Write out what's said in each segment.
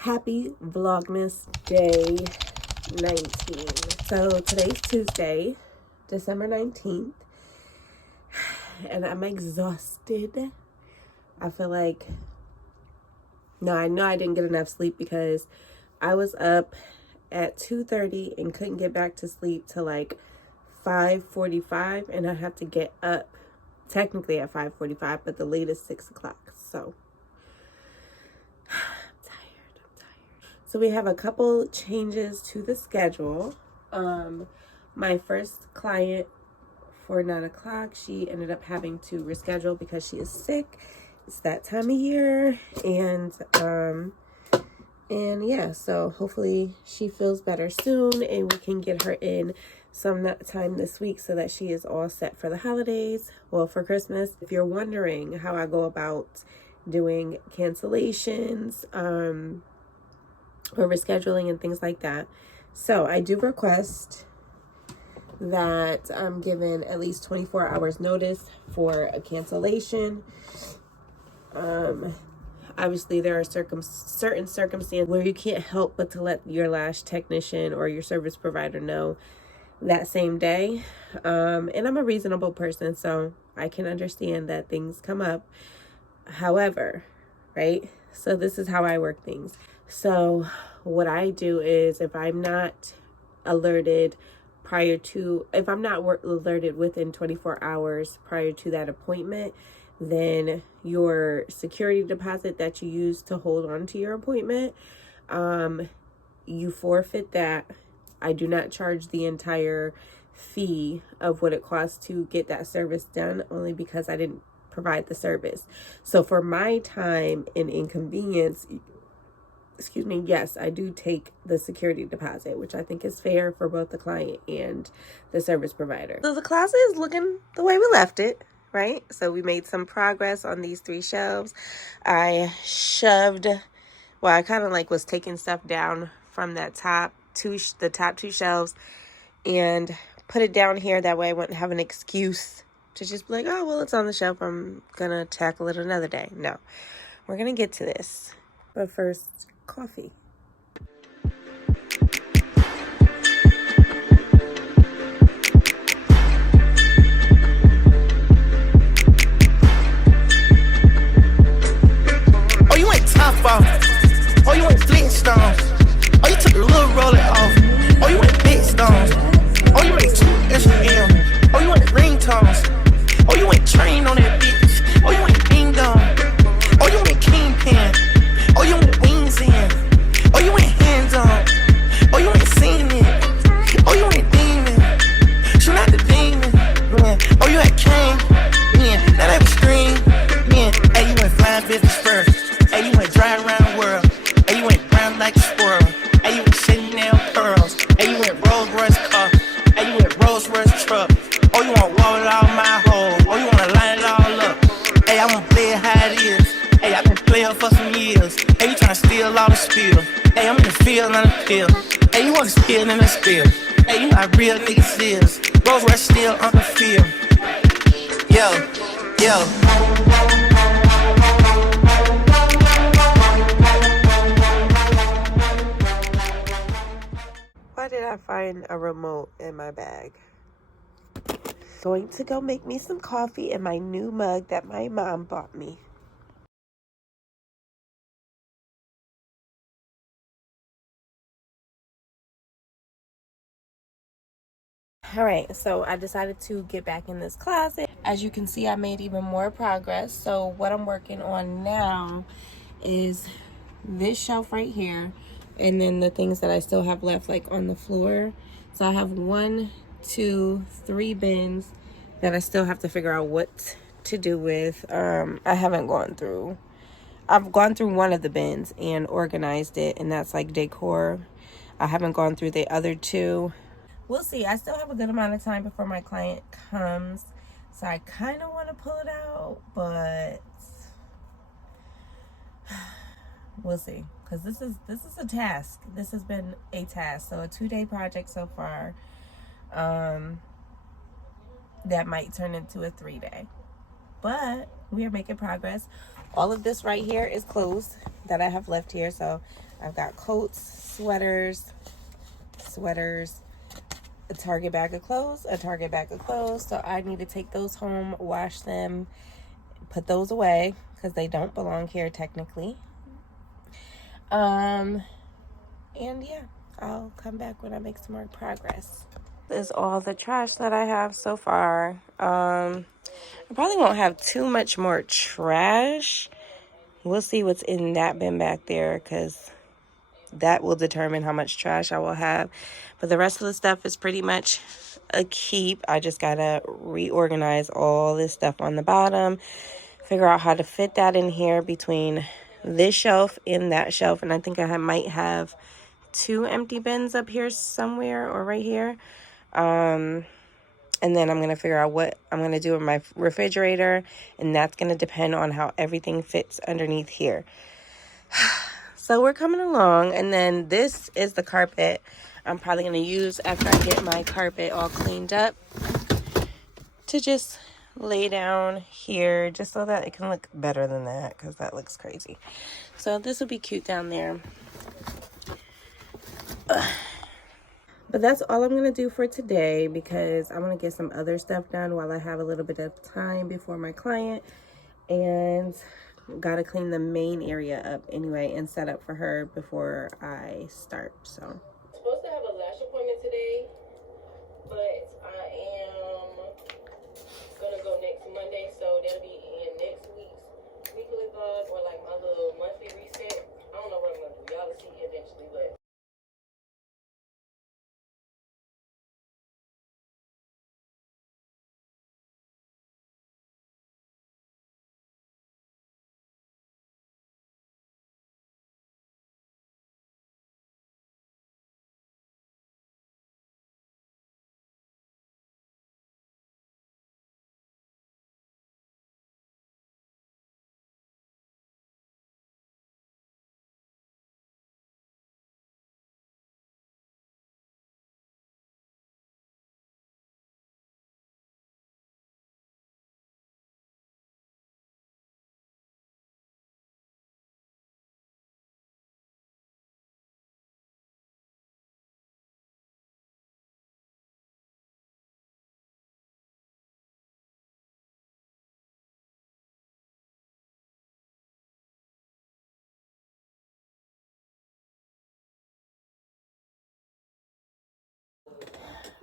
Happy Vlogmas Day 19. So today's Tuesday, December 19th, and I'm exhausted. I feel like, I know I didn't get enough sleep because I was up at 2:30 and couldn't get back to sleep till like 5:45, and I have to get up technically at 5:45, but the latest 6 o'clock. So So we have a couple changes to the schedule. My first client for 9 o'clock, she ended up having to reschedule because she is sick. It's that time of year. And yeah, so hopefully she feels better soon and we can get her in some time this week so that she is all set for the holidays. Well, for Christmas. If you're wondering how I go about doing cancellations, or rescheduling and things like that. So I do request that I'm given at least 24 hours notice for a cancellation. Obviously there are certain circumstances where you can't help but to let your lash technician or your service provider know that same day. And I'm a reasonable person, so I can understand that things come up. However, right? So this is how I work things. So what I do is if I'm not alerted alerted within 24 hours prior to that appointment, then your security deposit that you use to hold on to your appointment, you forfeit that. I do not charge the entire fee of what it costs to get that service done, only because I didn't provide the service. So for my time and inconvenience, yes, I do take the security deposit, which I think is fair for both the client and the service provider. So the closet is looking the way we left it, right? So we made some progress on these 3 shelves. I kind of like was taking stuff down from that the top 2 shelves and put it down here. That way I wouldn't have an excuse to just be like, oh, well, it's on the shelf. I'm going to tackle it another day. No, we're going to get to this. But first, coffee. Oh, you ain't top off. Oh, you ain't Flintstones. Oh, you took a little roller off. Oh, you ain't big stones. Oh, you ain't 2 Instagram. Oh, you ain't ringtones. Oh, you ain't train on that bitch. Oh, you ain't ding dong. Oh, you ain't kingpin. Oh, you ain't wings in. Oh, you ain't hands on. Oh, you ain't seen it. Oh, you ain't demon. Shoot out the demon. Man. Oh, you ain't king. Yeah, now that was scream. Yeah, hey, you ain't flying business first. Hey, you ain't drive around the world. Hey, you ain't brown like a squirrel. Hey, you ain't Chanel pearls. Hey, you ain't Rolls Royce car. Hey, you ain't Rolls Royce truck. Oh, you want wall it all my hole. Oh, you wanna line it all up. Hey, I wanna play it how it is. Hey, I've been playing for some years. Hey, you tryna steal all the spill. Hey, I'm in the field, not a pill. Hey, you wanna steal in the spill. Hey, you know how real niggas is. Rolls Royce still on the field. Yo. Why did I find a remote in my bag? Going to go make me some coffee in my new mug that my mom bought me. All right, so I decided to get back in this closet. As you can see, I made even more progress. So what I'm working on now is this shelf right here, and then the things that I still have left, like on the floor. So I have 1, 2, 3 bins that I still have to figure out what to do with. I've gone through one of the bins and organized it, and that's like decor. I haven't gone through the other two. We'll see. I still have a good amount of time before my client comes, so I kind of want to pull it out, but we'll see, because this is a task. This has been a task. So a 2-day project so far. That might turn into a 3-day, but we are making progress. All of this right here is clothes that I have left here. So I've got coats, sweaters, a Target bag of clothes, a Target bag of clothes. So I need to take those home, wash them, put those away because they don't belong here technically. And yeah, I'll come back when I make some more progress. This is all the trash that I have so far. I probably won't have too much more trash. We'll see what's in that bin back there, because that will determine how much trash I will have. But the rest of the stuff is pretty much a keep. I just gotta reorganize all this stuff on the bottom, figure out how to fit that in here between this shelf and that shelf. And I think I might have 2 empty bins up here somewhere, or right here. And then I'm going to figure out what I'm going to do with my refrigerator, and that's going to depend on how everything fits underneath here. So we're coming along. And then this is the carpet I'm probably going to use after I get my carpet all cleaned up, to just lay down here, just so that it can look better than that, because that looks crazy. So this will be cute down there. But that's all I'm going to do for today, because I want to get some other stuff done while I have a little bit of time before my client. And got to clean the main area up anyway and set up for her before I start. So I'm supposed to have a lash appointment today, but I am going to go next Monday. So that'll be in next week's weekly vlog, or like my little monthly reset. I don't know what I'm going to do. Y'all will see eventually, but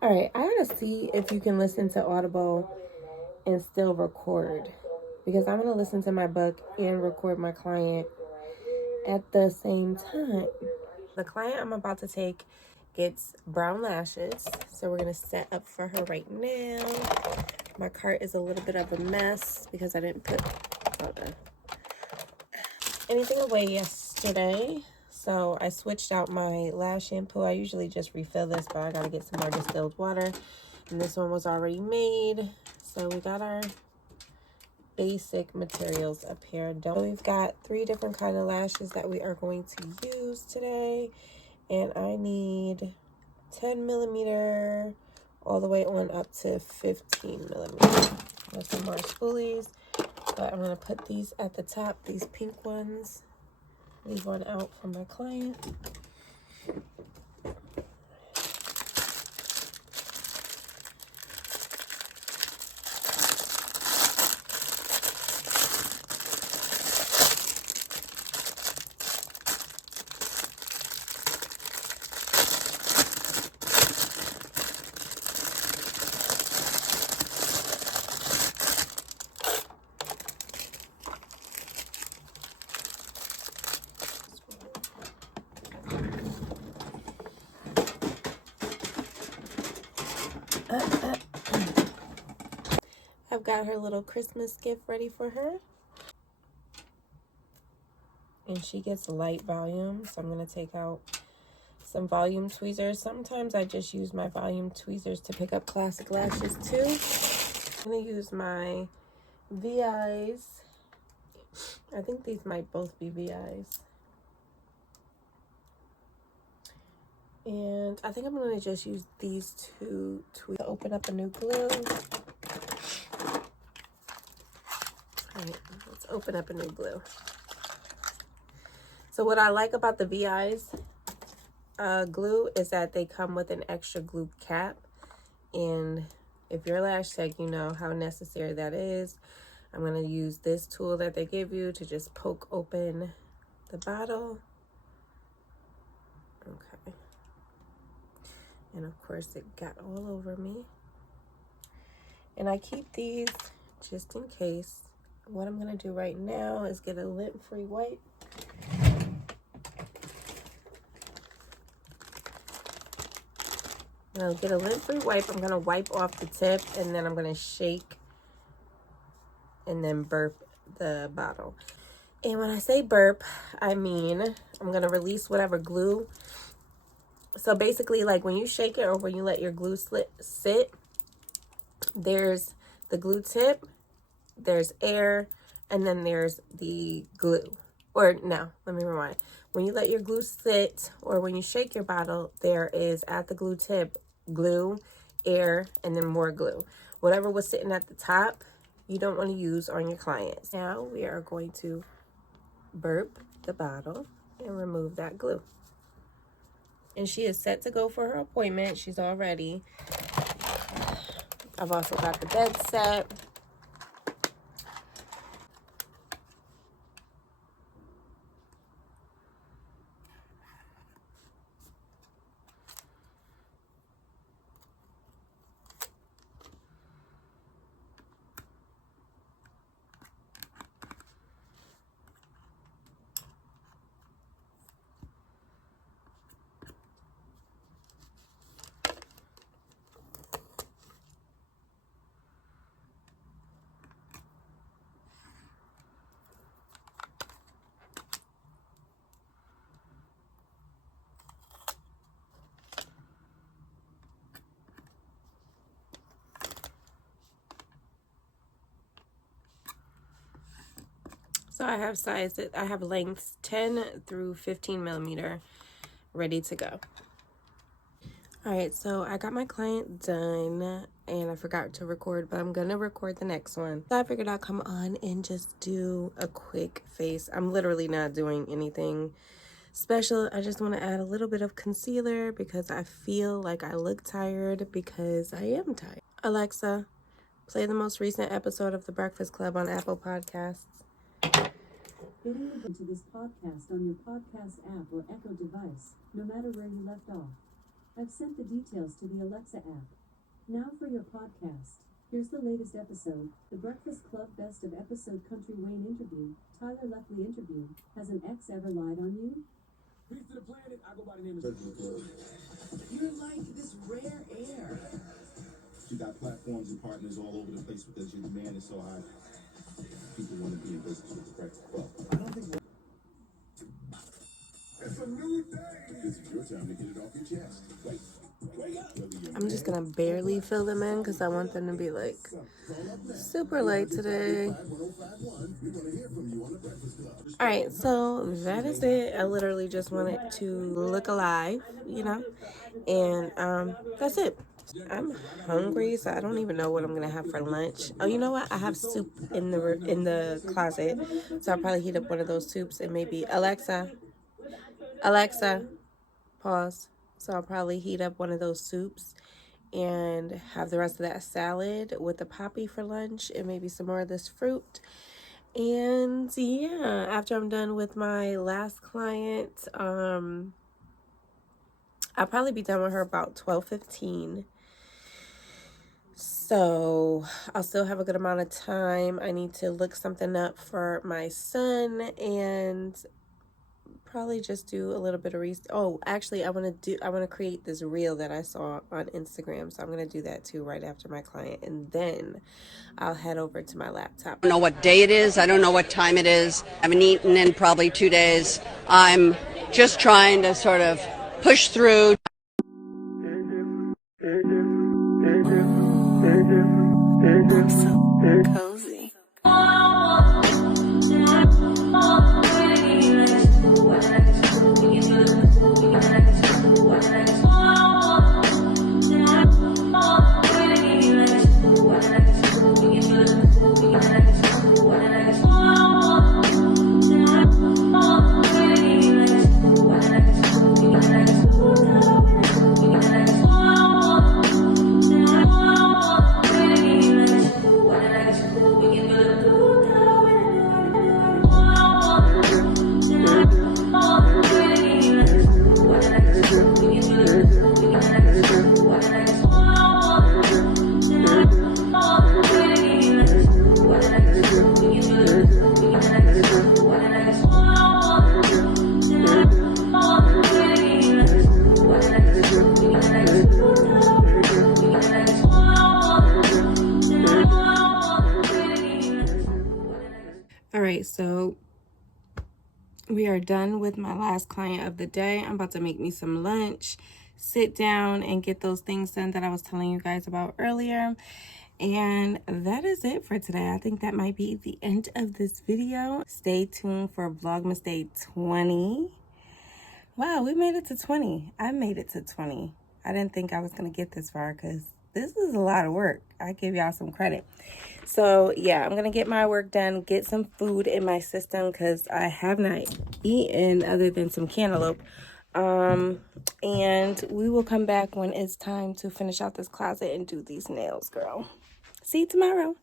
all right, I gotta see if you can listen to Audible and still record, because I'm gonna listen to my book and record my client at the same time. The client I'm about to take gets brown lashes, so we're gonna set up for her right now. My cart is a little bit of a mess because I didn't put anything away yesterday. So I switched out my lash shampoo. I usually just refill this, but I gotta get some more distilled water. And this one was already made. So we got our basic materials up here. We've got 3 different kind of lashes that we are going to use today. And I need 10 millimeter all the way on up to 15 millimeter. There's some more spoolies, but I'm gonna put these at the top, these pink ones. Leave one out for my client. I've got her little Christmas gift ready for her. And she gets light volume, so I'm going to take out some volume tweezers. Sometimes I just use my volume tweezers to pick up classic lashes too. I'm going to use my VIs. I think these might both be VIs. And I think I'm going to just use these two tweezers to open up a new glue. Alright, let's open up a new glue. So what I like about the VIs glue is that they come with an extra glue cap. And if you're a lash tech, you know how necessary that is. I'm going to use this tool that they give you to just poke open the bottle. Okay. And of course it got all over me. And I keep these just in case. What I'm going to do right now is get a lint-free wipe. I'll get a lint-free wipe. I'm going to wipe off the tip, and then I'm going to shake and then burp the bottle. And when I say burp, I mean I'm going to release whatever glue. So basically, like when you shake it or when you let your glue sit, there's the glue tip, there's air, and then there's the glue. Or no, let me rewind. When you let your glue sit or when you shake your bottle, there is at the glue tip glue, air, and then more glue. Whatever was sitting at the top, you don't want to use on your clients. Now we are going to burp the bottle and remove that glue. And she is set to go for her appointment. She's all ready. I've also got the bed set. So I have sized it. I have lengths 10 through 15 millimeter ready to go. All right, so I got my client done and I forgot to record, but I'm gonna record the next one. So I figured I'd come on and just do a quick face. I'm literally not doing anything special. I just want to add a little bit of concealer because I feel like I look tired because I am tired. Alexa, play the most recent episode of The Breakfast Club on Apple Podcasts. Getting to this podcast on your podcast app or Echo device, no matter where you left off. I've sent the details to the Alexa app. Now for your podcast. Here's the latest episode. The Breakfast Club Best of Episode Country Wayne interview. Tyler Leckley interview. Has an ex ever lied on you? Peace to the planet. I go by the name of You're like this rare air. You got platforms and partners all over the place because your demand is so high. People want to be in business with the Breakfast Club. I don't think it's a new day. This is your time to get it off your chest. Wait up. I'm just gonna barely fill them in because I want them to be like super light today. All right, so that is it. I literally just wanted to look alive, you know, and that's it. I'm hungry, so I don't even know what I'm gonna have for lunch. Oh, you know what? I have soup in the closet, so I'll probably heat up one of those soups and maybe Alexa, pause. So I'll probably heat up one of those soups and have the rest of that salad with the poppy for lunch and maybe some more of this fruit. And yeah, after I'm done with my last client, I'll probably be done with her about 12:15. So I'll still have a good amount of time. I need to look something up for my son and probably just do a little bit of research. Oh, actually, I want to create this reel that I saw on Instagram. So I'm going to do that too right after my client. And then I'll head over to my laptop. I don't know what day it is. I don't know what time it is. I haven't eaten in probably 2 days. I'm just trying to sort of push through. I'm so cozy. All right, so we are done with my last client of the day. I'm about to make me some lunch, sit down, and get those things done that I was telling you guys about earlier. And that is it for today. I think that might be the end of this video. Stay tuned for Vlogmas Day 20. Wow, we made it to 20. I made it to 20. I didn't think I was going to get this far because this is a lot of work. I give y'all some credit. So, yeah, I'm going to get my work done, get some food in my system because I have not eaten other than some cantaloupe. And we will come back when it's time to finish out this closet and do these nails, girl. See you tomorrow.